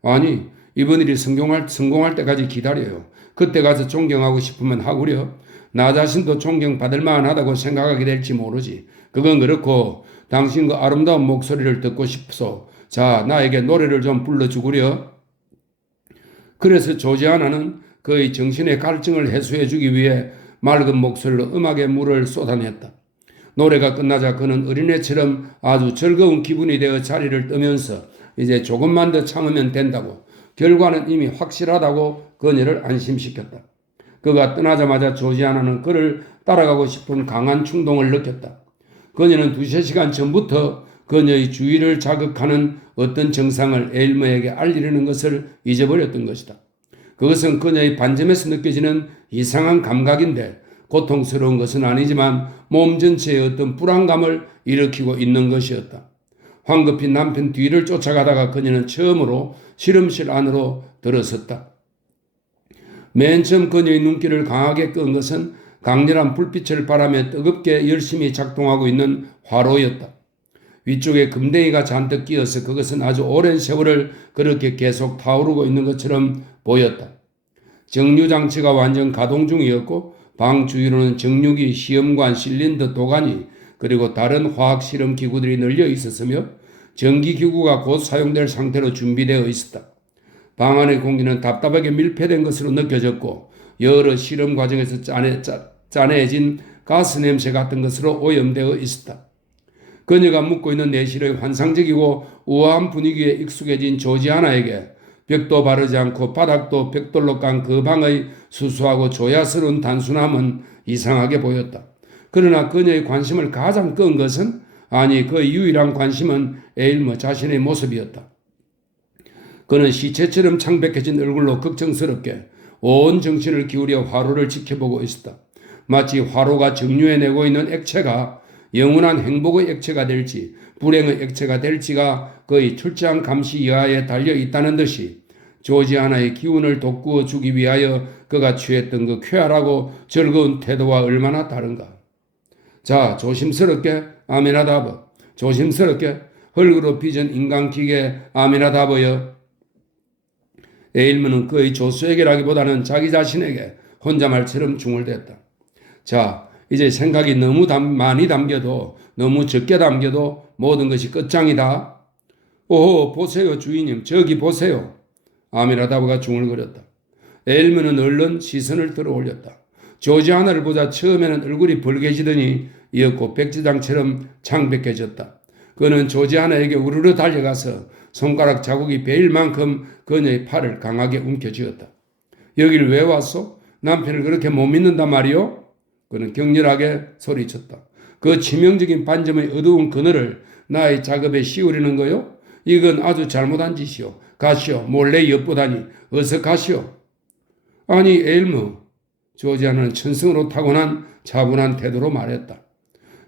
아니, 이번 일이 성공할 때까지 기다려요. 그때 가서 존경하고 싶으면 하구려. 나 자신도 존경받을 만하다고 생각하게 될지 모르지. 그건 그렇고 당신 그 아름다운 목소리를 듣고 싶소. 자, 나에게 노래를 좀 불러주구려. 그래서 조지아나는 그의 정신의 갈증을 해소해주기 위해 맑은 목소리로 음악의 물을 쏟아냈다. 노래가 끝나자 그는 어린애처럼 아주 즐거운 기분이 되어 자리를 뜨면서 이제 조금만 더 참으면 된다고, 결과는 이미 확실하다고 그녀를 안심시켰다. 그가 떠나자마자 조지아나는 그를 따라가고 싶은 강한 충동을 느꼈다. 그녀는 2-3시간 전부터 그녀의 주의를 자극하는 어떤 증상을 엘머에게 알리려는 것을 잊어버렸던 것이다. 그것은 그녀의 반점에서 느껴지는 이상한 감각인데 고통스러운 것은 아니지만 몸 전체에 어떤 불안감을 일으키고 있는 것이었다. 황급히 남편 뒤를 쫓아가다가 그녀는 처음으로 실험실 안으로 들어섰다. 맨 처음 그녀의 눈길을 강하게 끈 것은 강렬한 불빛을 바라며 뜨겁게 열심히 작동하고 있는 화로였다. 위쪽에 금덩이가 잔뜩 끼어서 그것은 아주 오랜 세월을 그렇게 계속 타오르고 있는 것처럼 보였다. 정류장치가 완전 가동 중이었고 방 주위로는 정류기, 시험관, 실린더, 도가니, 그리고 다른 화학실험 기구들이 널려 있었으며 전기기구가 곧 사용될 상태로 준비되어 있었다. 방 안의 공기는 답답하게 밀폐된 것으로 느껴졌고 여러 실험 과정에서 짜내진 가스 냄새 같은 것으로 오염되어 있었다. 그녀가 묵고 있는 내실의 환상적이고 우아한 분위기에 익숙해진 조지아나에게 벽도 바르지 않고 바닥도 벽돌로 깐 그 방의 수수하고 조야스러운 단순함은 이상하게 보였다. 그러나 그녀의 관심을 가장 끈 것은 아니 그 유일한 관심은 에일머 자신의 모습이었다. 그는 시체처럼 창백해진 얼굴로 걱정스럽게 온 정신을 기울여 화로를 지켜보고 있었다. 마치 화로가 정류해내고 있는 액체가 영원한 행복의 액체가 될지 불행의 액체가 될지가 거의 철저한 감시 이하에 달려 있다는 듯이 조지아나의 기운을 돋구어 주기 위하여 그가 취했던 그 쾌활하고 즐거운 태도와 얼마나 다른가. 자, 조심스럽게 아미나다브, 조심스럽게 흙으로 빚은 인간기계 아미나다브여. 에일머는 그의 조수에게라기보다는 자기 자신에게 혼자 말처럼 중얼댔다. 자, 이제 생각이 너무 많이 담겨도 너무 적게 담겨도 모든 것이 끝장이다. 오호, 보세요 주인님, 저기 보세요. 아미나다브가 중얼거렸다. 에일머는 얼른 시선을 들어 올렸다. 조지아나를 보자 처음에는 얼굴이 벌개지더니 이었고 백지장처럼 창백해졌다. 그는 조지아나에게 우르르 달려가서 손가락 자국이 베일 만큼 그녀의 팔을 강하게 움켜쥐었다. 여길 왜 왔소? 남편을 그렇게 못 믿는단 말이오? 그는 격렬하게 소리쳤다. 그 치명적인 반점의 어두운 그늘을 나의 작업에 씌우려는 거요? 이건 아주 잘못한 짓이오. 가시오. 몰래 엿보다니. 어서 가시오. 아니 에일머. 조지아는 천성으로 타고난 차분한 태도로 말했다.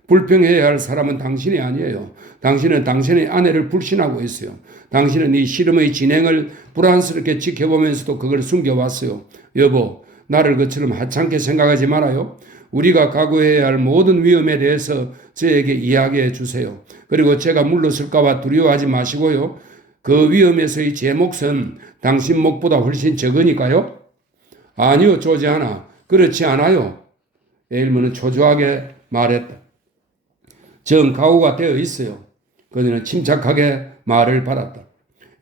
불평해야 할 사람은 당신이 아니에요. 당신은 당신의 아내를 불신하고 있어요. 당신은 이 실험의 진행을 불안스럽게 지켜보면서도 그걸 숨겨왔어요. 여보, 나를 그처럼 하찮게 생각하지 말아요. 우리가 각오해야 할 모든 위험에 대해서 저에게 이야기해 주세요. 그리고 제가 물러설까 봐 두려워하지 마시고요. 그 위험에서의 제 몫은 당신 몫보다 훨씬 적으니까요. 아니요, 조지아나. 그렇지 않아요. 에일머는 초조하게 말했다. 전 각오가 되어 있어요. 그녀는 침착하게 말을 받았다.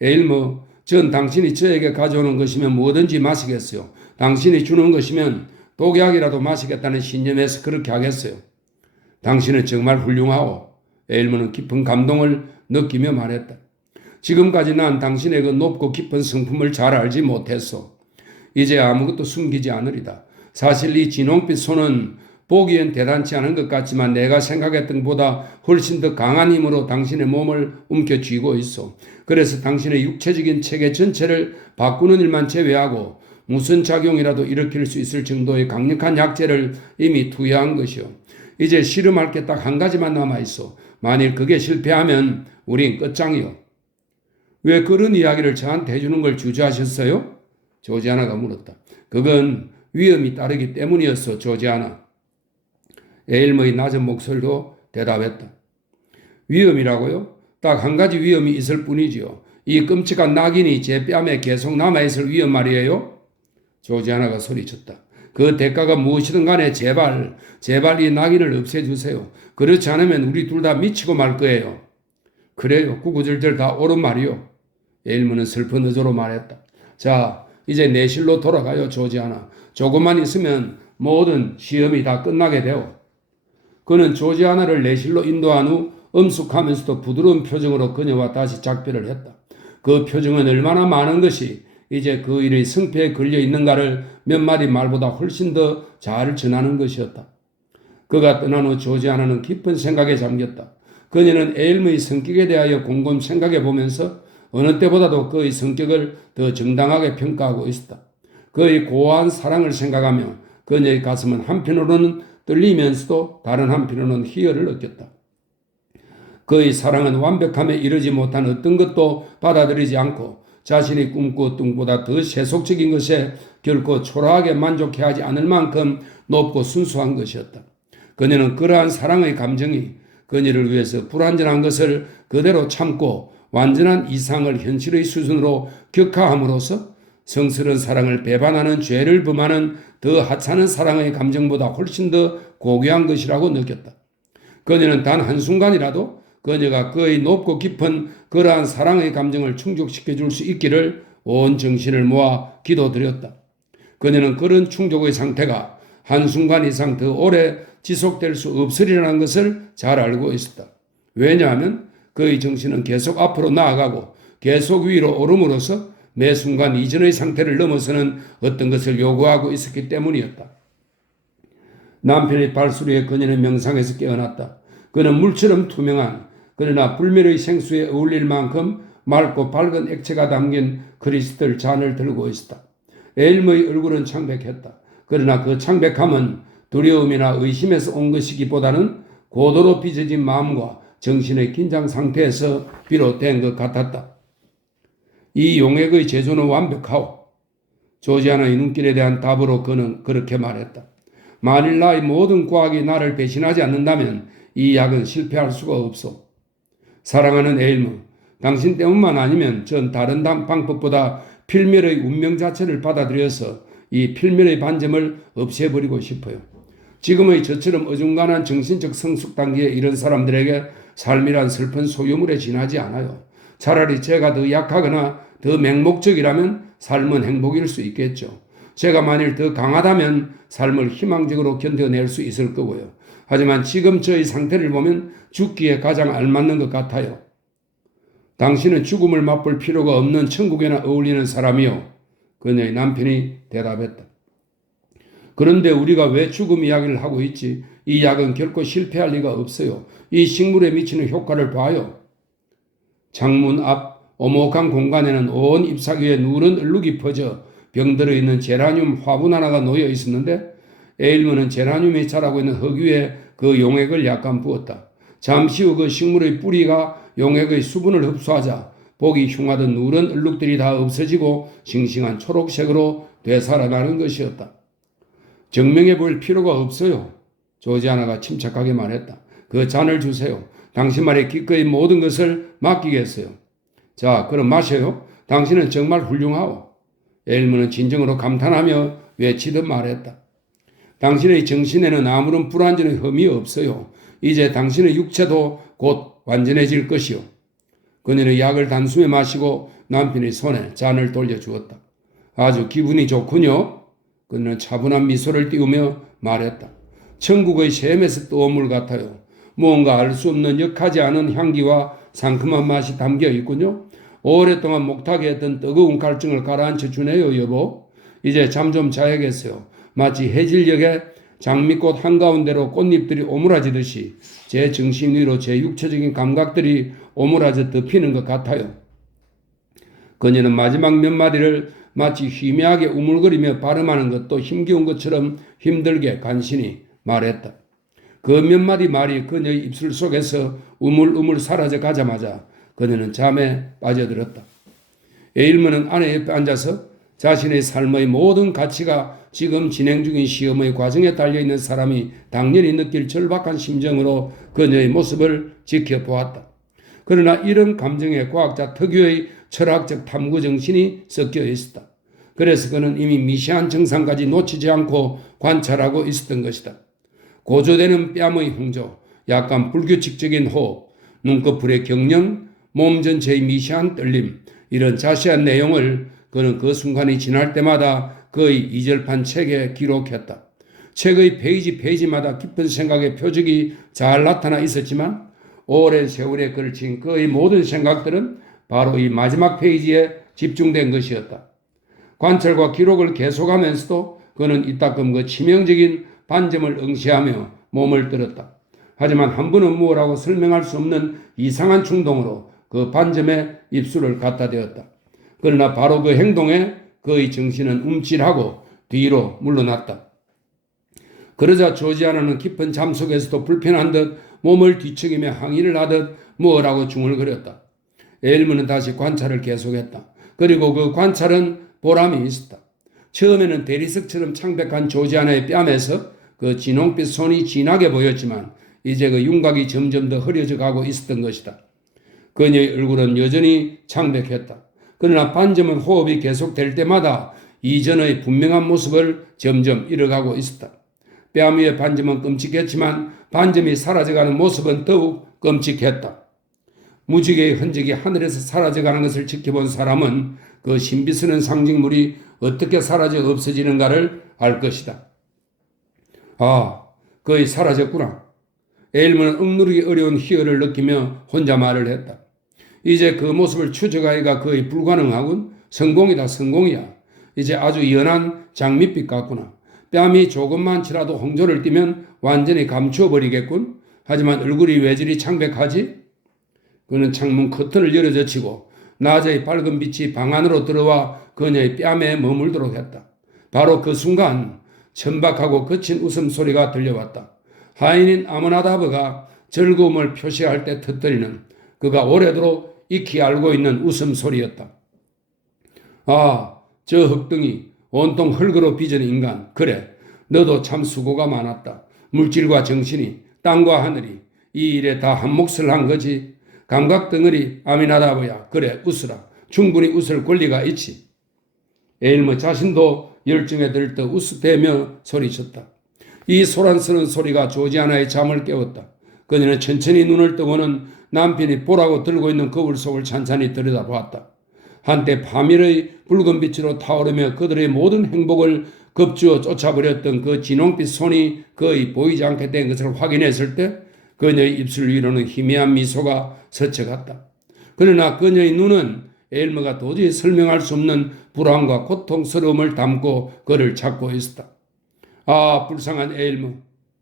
에일머, 전 당신이 저에게 가져오는 것이면 뭐든지 마시겠어요. 당신이 주는 것이면 독약이라도 마시겠다는 신념에서 그렇게 하겠어요. 당신은 정말 훌륭하오. 에일머는 깊은 감동을 느끼며 말했다. 지금까지 난 당신의 그 높고 깊은 성품을 잘 알지 못했어. 이제 아무것도 숨기지 않으리다. 사실 이 진홍빛 손은 보기엔 대단치 않은 것 같지만 내가 생각했던 것보다 훨씬 더 강한 힘으로 당신의 몸을 움켜쥐고 있어. 그래서 당신의 육체적인 체계 전체를 바꾸는 일만 제외하고 무슨 작용이라도 일으킬 수 있을 정도의 강력한 약재를 이미 투여한 것이오. 이제 실험할 게 딱 한 가지만 남아있어. 만일 그게 실패하면 우린 끝장이오. 왜 그런 이야기를 저한테 해주는 걸 주저하셨어요? 조지아나가 물었다. 그건 위험이 따르기 때문이었어, 조지아나. 에일머의 낮은 목소리로 대답했다. 위험이라고요? 딱 한 가지 위험이 있을 뿐이지요. 이 끔찍한 낙인이 제 뺨에 계속 남아있을 위험 말이에요? 조지아나가 소리쳤다. 그 대가가 무엇이든 간에 제발 이 낙인을 없애주세요. 그렇지 않으면 우리 둘 다 미치고 말 거예요. 그래요. 구구절절 다 옳은 말이요. 에일머는 슬픈 의조로 말했다. 자, 이제 내실로 돌아가요, 조지아나. 조금만 있으면 모든 시험이 다 끝나게 되오. 그는 조지아나를 내실로 인도한 후 엄숙하면서도 부드러운 표정으로 그녀와 다시 작별을 했다. 그 표정은 얼마나 많은 것이 이제 그 일의 승패에 걸려 있는가를 몇 마디 말보다 훨씬 더 잘 전하는 것이었다. 그가 떠난 후 조지아나는 깊은 생각에 잠겼다. 그녀는 에일머의 성격에 대하여 곰곰 생각해 보면서 어느 때보다도 그의 성격을 더 정당하게 평가하고 있었다. 그의 고아한 사랑을 생각하며 그녀의 가슴은 한편으로는 떨리면서도 다른 한편으로는 희열을 느꼈다. 그의 사랑은 완벽함에 이르지 못한 어떤 것도 받아들이지 않고 자신이 꿈꾸었던 것보다 더 세속적인 것에 결코 초라하게 만족해하지 않을 만큼 높고 순수한 것이었다. 그녀는 그러한 사랑의 감정이 그녀를 위해서 불완전한 것을 그대로 참고 완전한 이상을 현실의 수준으로 격하함으로써 성스러운 사랑을 배반하는 죄를 범하는 더 하찮은 사랑의 감정보다 훨씬 더 고귀한 것이라고 느꼈다. 그녀는 단 한순간이라도 그녀가 그의 높고 깊은 그러한 사랑의 감정을 충족시켜 줄 수 있기를 온 정신을 모아 기도드렸다. 그녀는 그런 충족의 상태가 한순간 이상 더 오래 지속될 수 없으리라는 것을 잘 알고 있었다. 왜냐하면 그의 정신은 계속 앞으로 나아가고 계속 위로 오름으로써 매 순간 이전의 상태를 넘어서는 어떤 것을 요구하고 있었기 때문이었다. 남편의 발소리에 그녀는 명상에서 깨어났다. 그는 물처럼 투명한 그러나 불멸의 생수에 어울릴 만큼 맑고 밝은 액체가 담긴 크리스탈 잔을 들고 있었다. 에일머의 얼굴은 창백했다. 그러나 그 창백함은 두려움이나 의심에서 온 것이기보다는 고도로 빚어진 마음과 정신의 긴장 상태에서 비롯된 것 같았다. 이 용액의 제조는 완벽하오. 조지아나의 눈길에 대한 답으로 그는 그렇게 말했다. 만일 나의 모든 과학이 나를 배신하지 않는다면 이 약은 실패할 수가 없소. 사랑하는 에일머, 당신 때문만 아니면 전 다른 방법보다 필멸의 운명 자체를 받아들여서 이 필멸의 반점을 없애버리고 싶어요. 지금의 저처럼 어중간한 정신적 성숙 단계에 이런 사람들에게 삶이란 슬픈 소유물에 지나지 않아요. 차라리 제가 더 약하거나 더 맹목적이라면 삶은 행복일 수 있겠죠. 제가 만일 더 강하다면 삶을 희망적으로 견뎌낼 수 있을 거고요. 하지만 지금 저의 상태를 보면 죽기에 가장 알맞는 것 같아요. 당신은 죽음을 맛볼 필요가 없는 천국에나 어울리는 사람이요. 그녀의 남편이 대답했다. 그런데 우리가 왜 죽음 이야기를 하고 있지? 이 약은 결코 실패할 리가 없어요. 이 식물에 미치는 효과를 봐요. 창문 앞 오목한 공간에는 온 잎사귀에 누런 얼룩이 퍼져 병들어 있는 제라늄 화분 하나가 놓여 있었는데 에일머는 제라늄이 자라고 있는 흙 위에 그 용액을 약간 부었다. 잠시 후 그 식물의 뿌리가 용액의 수분을 흡수하자 보기 흉하던 누런 얼룩들이 다 없어지고 싱싱한 초록색으로 되살아나는 것이었다. 증명해 볼 필요가 없어요. 조지아나가 침착하게 말했다. 그 잔을 주세요. 당신 말에 기꺼이 모든 것을 맡기겠어요. 자, 그럼 마셔요. 당신은 정말 훌륭하오. 에일머는 진정으로 감탄하며 외치듯 말했다. 당신의 정신에는 아무런 불완전의 흠이 없어요. 이제 당신의 육체도 곧 완전해질 것이요. 그녀는 약을 단숨에 마시고 남편의 손에 잔을 돌려주었다. 아주 기분이 좋군요. 그녀는 차분한 미소를 띄우며 말했다. 천국의 샘에서 떠온 물 같아요. 무언가 알 수 없는 역하지 않은 향기와 상큼한 맛이 담겨 있군요. 오랫동안 목탁에 했던 뜨거운 갈증을 가라앉혀 주네요, 여보. 이제 잠 좀 자야겠어요. 마치 해질녘에 장미꽃 한가운데로 꽃잎들이 오므라지듯이 제 정신 위로 제 육체적인 감각들이 오므라져 덮이는 것 같아요. 그녀는 마지막 몇 마디를 마치 희미하게 우물거리며 발음하는 것도 힘겨운 것처럼 힘들게 간신히 말했다. 그 몇 마디 말이 그녀의 입술 속에서 우물우물 사라져 가자마자 그녀는 잠에 빠져들었다. 에일머는 아내 옆에 앉아서 자신의 삶의 모든 가치가 지금 진행 중인 시험의 과정에 달려있는 사람이 당연히 느낄 절박한 심정으로 그녀의 모습을 지켜보았다. 그러나 이런 감정에 과학자 특유의 철학적 탐구 정신이 섞여 있었다. 그래서 그는 이미 미세한 증상까지 놓치지 않고 관찰하고 있었던 것이다. 고조되는 뺨의 홍조, 약간 불규칙적인 호흡, 눈꺼풀의 경련, 몸 전체의 미세한 떨림, 이런 자세한 내용을 그는 그 순간이 지날 때마다 그의 이절판 책에 기록했다. 책의 페이지마다 깊은 생각의 표적이 잘 나타나 있었지만 오랜 세월에 걸친 그의 모든 생각들은 바로 이 마지막 페이지에 집중된 것이었다. 관찰과 기록을 계속하면서도 그는 이따금 그 치명적인 반점을 응시하며 몸을 떨었다. 하지만 한 번은 무엇라고 설명할 수 없는 이상한 충동으로 그 반점에 입술을 갖다 대었다. 그러나 바로 그 행동에 그의 정신은 움찔하고 뒤로 물러났다. 그러자 조지아나는 깊은 잠 속에서도 불편한 듯 몸을 뒤척이며 항의를 하듯 뭐라고 중얼거렸다. 에일머는 다시 관찰을 계속했다. 그리고 그 관찰은 보람이 있었다. 처음에는 대리석처럼 창백한 조지아나의 뺨에서 그 진홍빛 손이 진하게 보였지만 이제 그 윤곽이 점점 더 흐려져 가고 있었던 것이다. 그녀의 얼굴은 여전히 창백했다. 그러나 반점은 호흡이 계속될 때마다 이전의 분명한 모습을 점점 잃어가고 있었다. 뺨 위의 반점은 끔찍했지만 반점이 사라져가는 모습은 더욱 끔찍했다. 무지개의 흔적이 하늘에서 사라져가는 것을 지켜본 사람은 그 신비스러운 상징물이 어떻게 사라져 없어지는가를 알 것이다. 아, 거의 사라졌구나. 에일머는 억누르기 어려운 희열을 느끼며 혼자 말을 했다. 이제 그 모습을 추적하기가 거의 불가능하군. 성공이다, 성공이야. 이제 아주 연한 장밋빛 같구나. 뺨이 조금만 치라도 홍조를 띠면 완전히 감추어버리겠군. 하지만 얼굴이 왜 저리 창백하지? 그는 창문 커튼을 열어젖히고 낮의 밝은 빛이 방 안으로 들어와 그녀의 뺨에 머물도록 했다. 바로 그 순간 천박하고 거친 웃음소리가 들려왔다. 하인인 아므나다브가 즐거움을 표시할 때 터뜨리는 그가 오래도록 익히 알고 있는 웃음소리였다. 아, 저 흙등이 온통 흙으로 빚은 인간. 그래, 너도 참 수고가 많았다. 물질과 정신이, 땅과 하늘이 이 일에 다 한 몫을 한 거지. 감각덩어리 아미나다브야. 그래, 웃으라. 충분히 웃을 권리가 있지. 에일머 자신도 열정에 들떠 웃으대며 소리쳤다. 이 소란스러운 소리가 조지아나의 잠을 깨웠다. 그녀는 천천히 눈을 뜨고는 남편이 보라고 들고 있는 거울 속을 찬찬히 들여다보았다. 한때 파멸의 붉은 빛으로 타오르며 그들의 모든 행복을 겁주어 쫓아버렸던 그 진홍빛 손이 거의 보이지 않게 된 것을 확인했을 때 그녀의 입술 위로는 희미한 미소가 스쳐갔다. 그러나 그녀의 눈은 에일머가 도저히 설명할 수 없는 불안과 고통스러움을 담고 그를 찾고 있었다. 아, 불쌍한 에일머.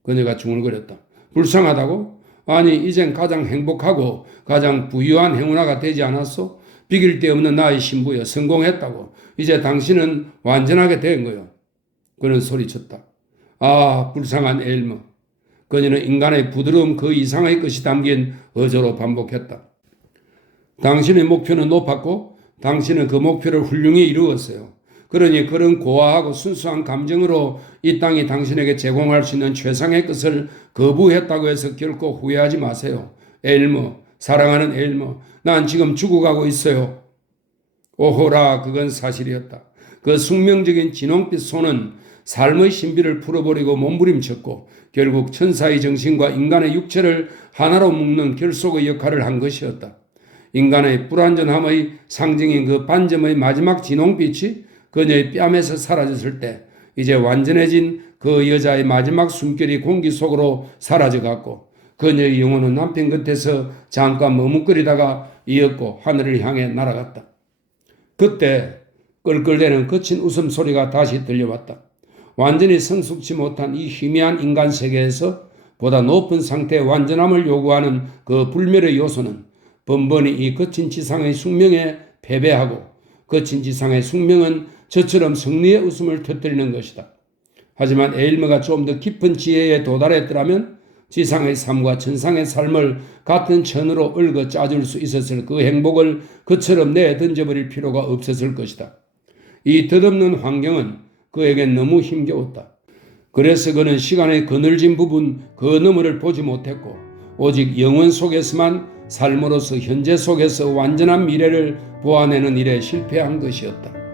그녀가 중얼거렸다. 불쌍하다고? 아니, 이젠 가장 행복하고 가장 부유한 행운아가 되지 않았소? 비길 데 없는 나의 신부여, 성공했다고. 이제 당신은 완전하게 된 거요. 그는 소리쳤다. 아, 불쌍한 에일머. 그녀는 인간의 부드러움 그 이상의 것이 담긴 어조로 반복했다. 당신의 목표는 높았고 당신은 그 목표를 훌륭히 이루었어요. 그러니 그런 고아하고 순수한 감정으로 이 땅이 당신에게 제공할 수 있는 최상의 것을 거부했다고 해서 결코 후회하지 마세요. 에일머, 사랑하는 에일머, 난 지금 죽어가고 있어요. 오호라, 그건 사실이었다. 그 숙명적인 진홍빛 손은 삶의 신비를 풀어버리고 몸부림쳤고 결국 천사의 정신과 인간의 육체를 하나로 묶는 결속의 역할을 한 것이었다. 인간의 불완전함의 상징인 그 반점의 마지막 진홍빛이 그녀의 뺨에서 사라졌을 때 이제 완전해진 그 여자의 마지막 숨결이 공기 속으로 사라져갔고 그녀의 영혼은 남편 곁에서 잠깐 머뭇거리다가 이었고 하늘을 향해 날아갔다. 그때 끌끌대는 거친 웃음소리가 다시 들려왔다. 완전히 성숙지 못한 이 희미한 인간 세계에서 보다 높은 상태의 완전함을 요구하는 그 불멸의 요소는 번번이 이 거친 지상의 숙명에 패배하고 거친 지상의 숙명은 저처럼 승리의 웃음을 터뜨리는 것이다. 하지만 에일머가 좀 더 깊은 지혜에 도달했더라면 지상의 삶과 천상의 삶을 같은 천으로 얽어 짜줄 수 있었을 그 행복을 그처럼 내던져버릴 필요가 없었을 것이다. 이 덧없는 환경은 그에겐 너무 힘겨웠다. 그래서 그는 시간의 그늘진 부분 그 너머를 보지 못했고 오직 영원 속에서만 삶으로서 현재 속에서 완전한 미래를 보아내는 일에 실패한 것이었다.